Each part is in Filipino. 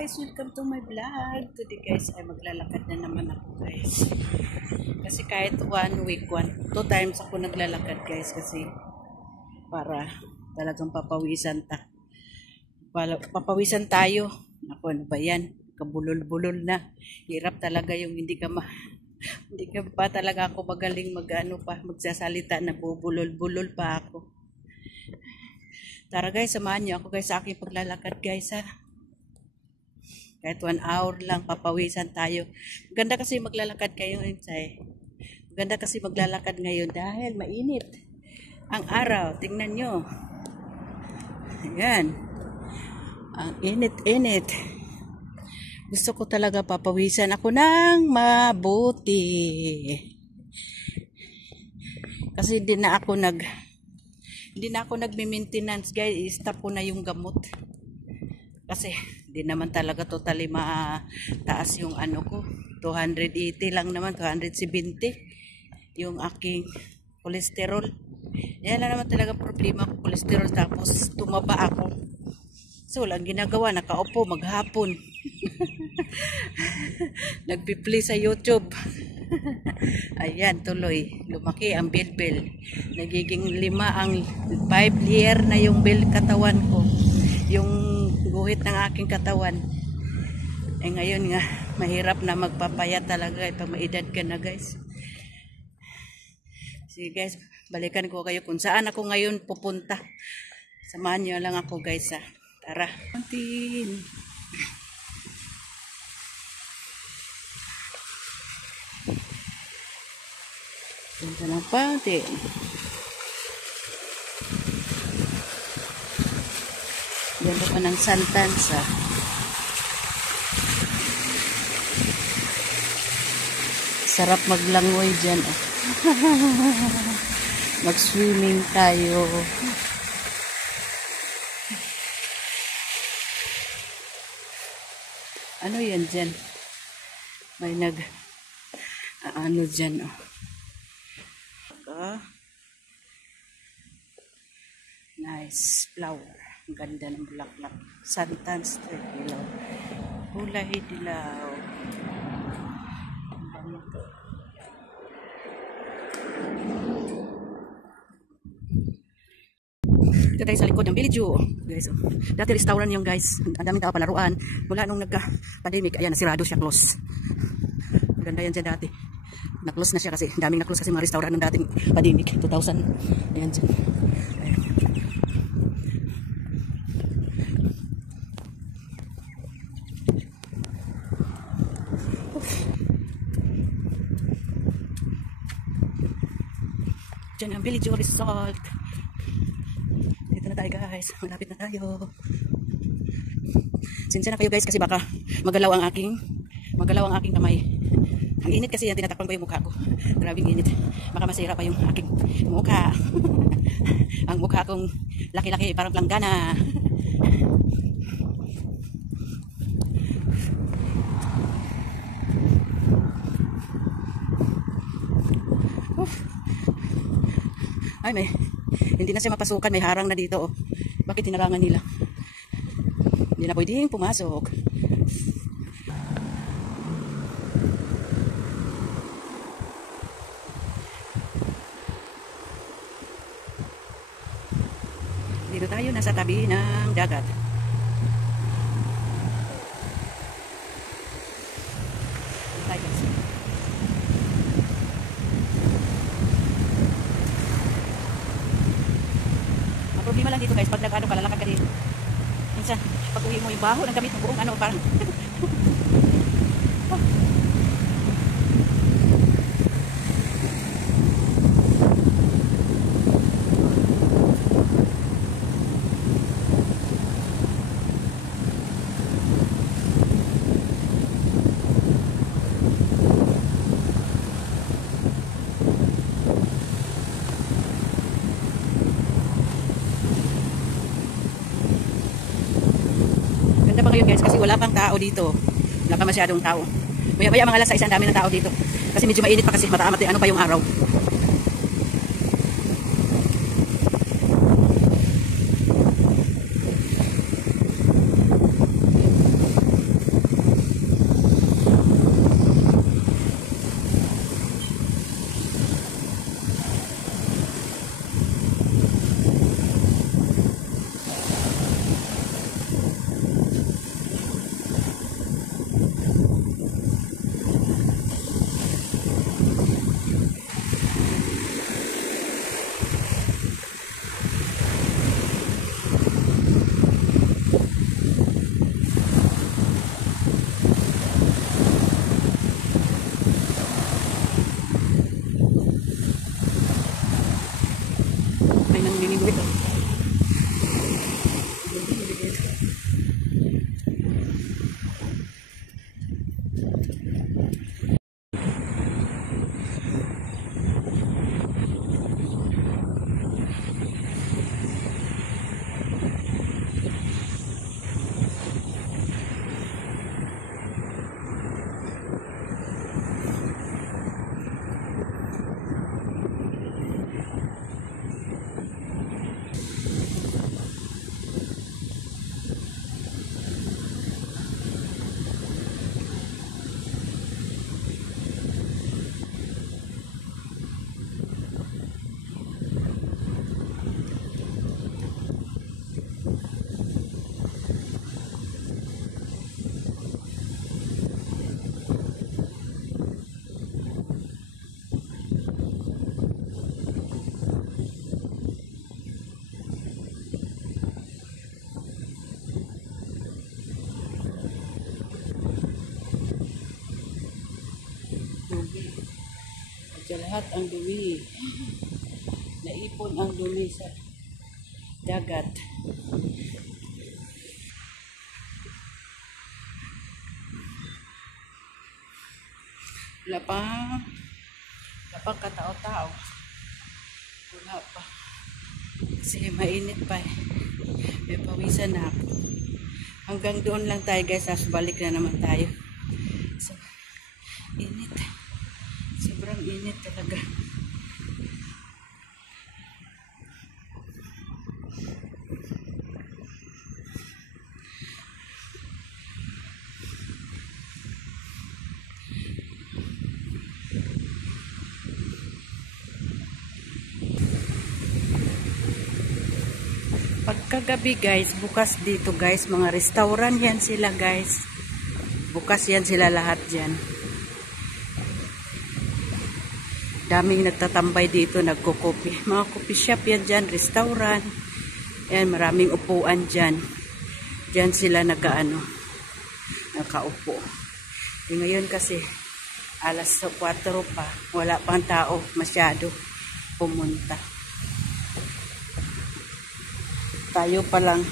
guys, welcome to my vlog. Today guys ay maglalakad na naman ako guys. Kasi kahit 1 week, 2 times ako naglalakad guys kasi para talagang papawisan tayo. Ako, ano ba yan? Kabulol-bulol na. Hirap talaga yung hindi ka pa talaga ako magaling magsasalita na bubulol-bulol pa ako. Tara guys, samahan niyo ako guys sa aking paglalakad guys ha. Kahit 1 hour lang, papawisan tayo. Ganda kasi maglalakad kayo insay. Ganda kasi maglalakad ngayon dahil mainit ang araw. Tingnan nyo. Ayan. Ang init-init. Gusto ko talaga papawisan ako ng mabuti. Kasi hindi na ako nagme-maintenance guys. I-stop ko na yung gamot. Kasi hindi naman talaga totally mataas yung ano ko. 280 lang naman, 270 yung aking cholesterol. Yan na naman talaga problema ko, cholesterol. Tapos tumaba ako. So lang ginagawa, nakaupo maghapon. Nagpi-play sa YouTube. Ayan, tuloy. Lumaki ang bilbil. Nagiging 5 year na yung katawan ko. Yung guhit ng aking katawan. Ngayon nga, mahirap na magpapayat talaga pag maedad ka na guys. Sige guys, balikan ko kayo kung saan ako ngayon pupunta. Samahan niyo lang ako guys ha. Tara. Fountain. Punta ng fountain. Ganda pa ng Santansa. Sarap maglangoy dyan. Oh. Mag-swimming tayo. Ano yan dyan? May ano dyan. Oh. Nice flower. Ang ganda ng bulaklak. Santansa dilaw. Kulay dilaw. Ito tayo sa likod ng Village View. Guys, dati restaurant yung guys. Ang daming tao palaruan. Mula nung nagka-pandemic, ayan, nasirado siya, close. Ganda yan dyan dati. Na-close na siya kasi daming na-close kasi mga restaurant ng dating pandemic. 2000. Ayan dyan. Ayan. Diyan ang Village Resort. Dito na tayo guys. Malapit na tayo. Sinsya na kayo guys kasi baka magalaw ang aking kamay. Ang init kasi yan, tinatakpan ko yung mukha ko. Grabing init. Baka masira pa yung aking mukha. Ang mukha kong laki-laki parang planggana. Ay, hindi na siya mapasukan, may harang na dito. Oh. Bakit tinarangan nila? Hindi na pwedeng pumasok. Dito tayo, nasa tabi ng dagat. Problema lang dito guys, pag nag-ano ka, lalakad ka dito. Minsan, pag uwi mo yung baho ng gamit mo buong ano, parang pa ngayon guys kasi wala pang tao dito. Wala pa masyadong tao. Maya-maya mga alas 6 ang dami ng tao dito. Kasi medyo mainit pa kasi mataamat ano pa yung araw. Lahat ang dumi. Naipon ang dumi sa dagat. Wala pa katao-tao. Wala pa. Kasi mainit pa eh. May pawisan na ako. Hanggang doon lang tayo guys. Tapos balik na naman tayo. So, init. Sobrang init talaga. Pagkagabi guys, bukas dito guys, mga restaurant yan sila guys. Bukas yan sila lahat dyan. Daming nagtatambay dito, nagkukopi. Mga coffee shop yan dyan, restaurant. Yan, maraming upuan dyan. Dyan sila nakaupo. Ngayon kasi, alas 4 pa, wala pang tao masyado pumunta. Tayo pa lang.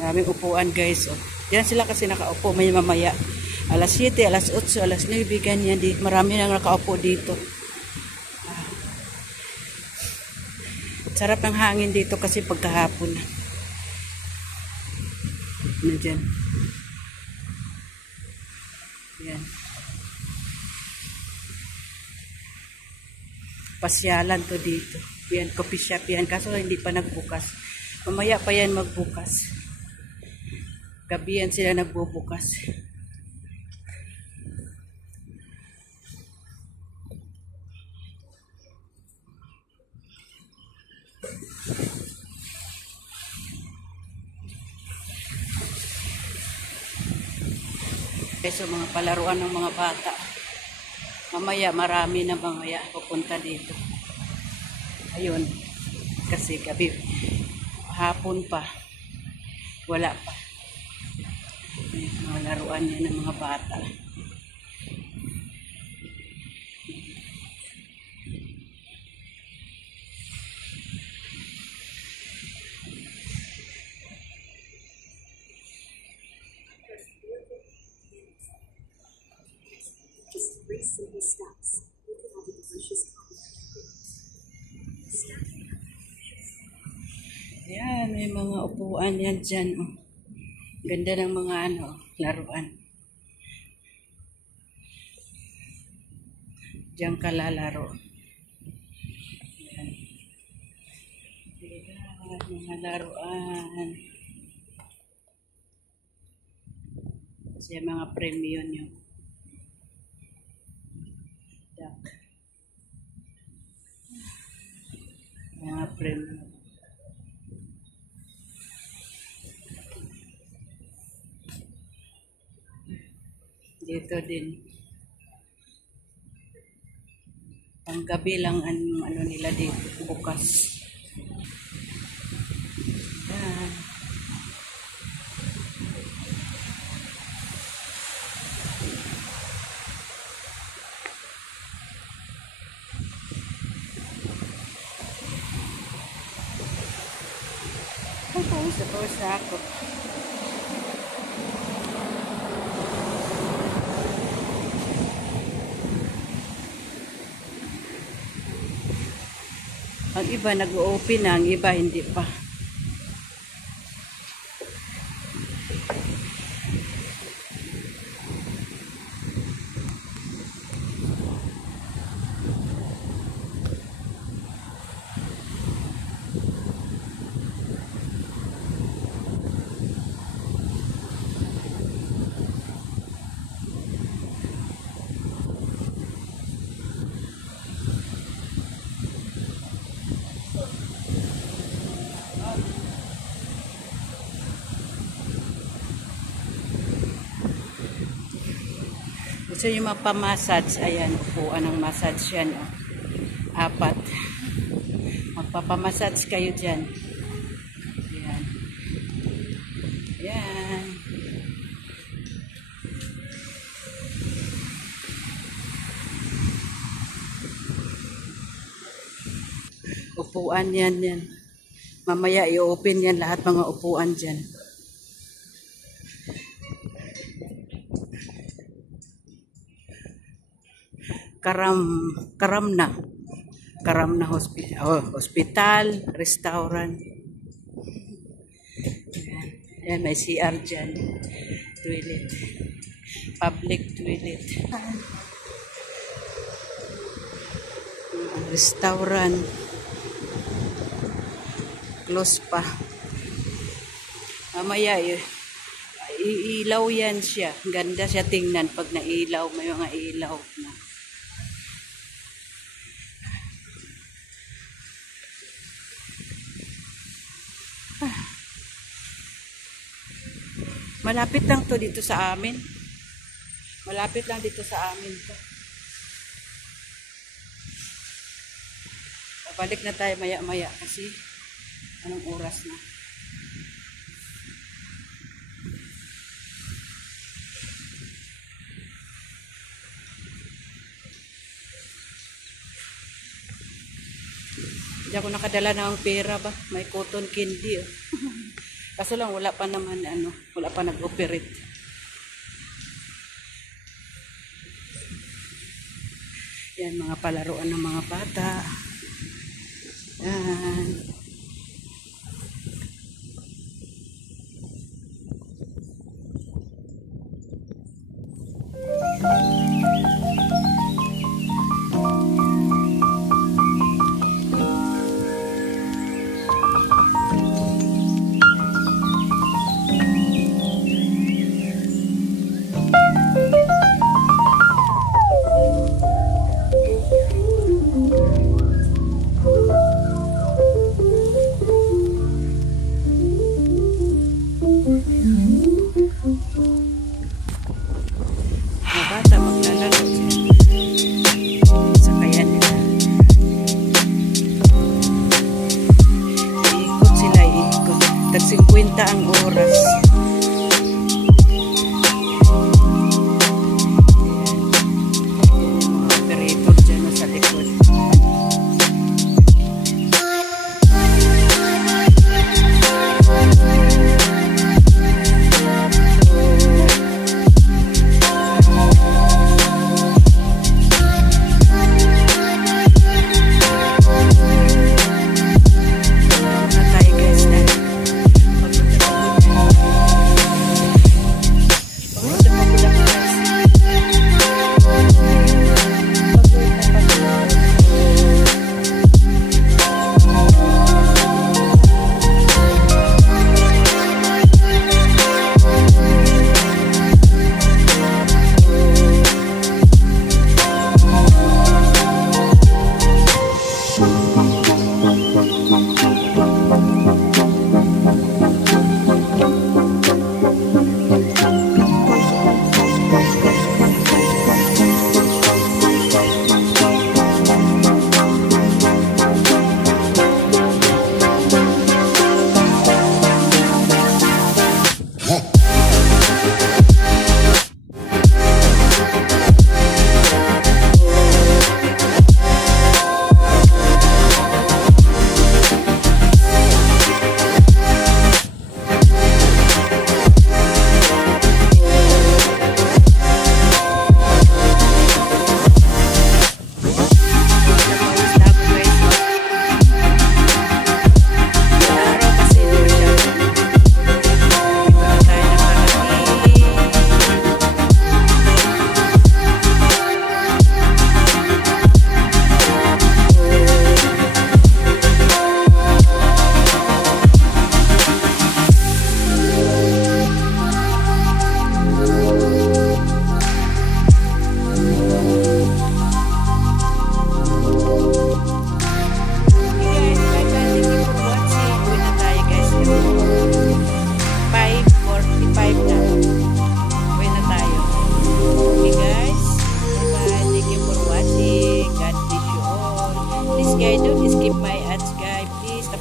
Maraming upuan guys. Oh. Diyan sila kasi nakaupo. May mamaya. Alas 7, alas 8, alas 9. Ganyan. Marami nang nakaupo dito. Sarap ng hangin dito kasi pagkahapon. Ano dyan? Yan. Pasyalan to dito. Yan, coffee shop yan. Kaso hindi pa nagbukas. Mamaya pa yan magbukas. Gabi yan sila nagbubukas. So mga palaruan ng mga bata. Mamaya marami na mamaya pupunta dito. Ayun. Kasi gabi hapon pa. Wala pa. Mga laruan yan ng mga bata. Yan, may mga upuan yan dyan. Oh. Ganda ng mga laruan. Diyan ka lalaro. Yan. Yan, mga laruan. Kasi mga premium yung duck. Mga premium. Dito din. Panggabi lang ano nila dito bukas. Yan. Tapos ako. Ang iba nag-open na, ang iba hindi pa. Gusto nyo magpa-massage, ayan, upuan ng massage yan. Oh. 4. Magpapamassage kayo dyan. Ayan. Ayan. Upuan yan. Mamaya i-open yan lahat mga upuan dyan. Karamna hospital, restaurant. Ayan, may CR dyan. Toilet. Public toilet. Restaurant. Close pa. Mamaya iilaw yan siya. Ganda siya tingnan pag nailaw. May mga ilaw na. Malapit lang to dito sa amin. Malapit lang dito sa amin to. Balik na tayo maya-maya kasi anong oras na. Hindi ako nakadala ng pera ba? May cotton candy. Kaso lang wala pa naman wala pa nag-operate. Yan mga palaruan ng mga bata. Yan. Bata maglalaro sa kaya nila. Iikot sila, iikot. Tag 50 ang oras. Operator dyan sa likod.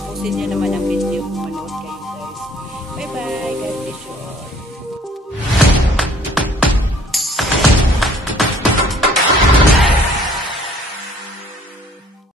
tapusin niyo naman ang video kung manood kayo guys. Bye bye. God bless you all.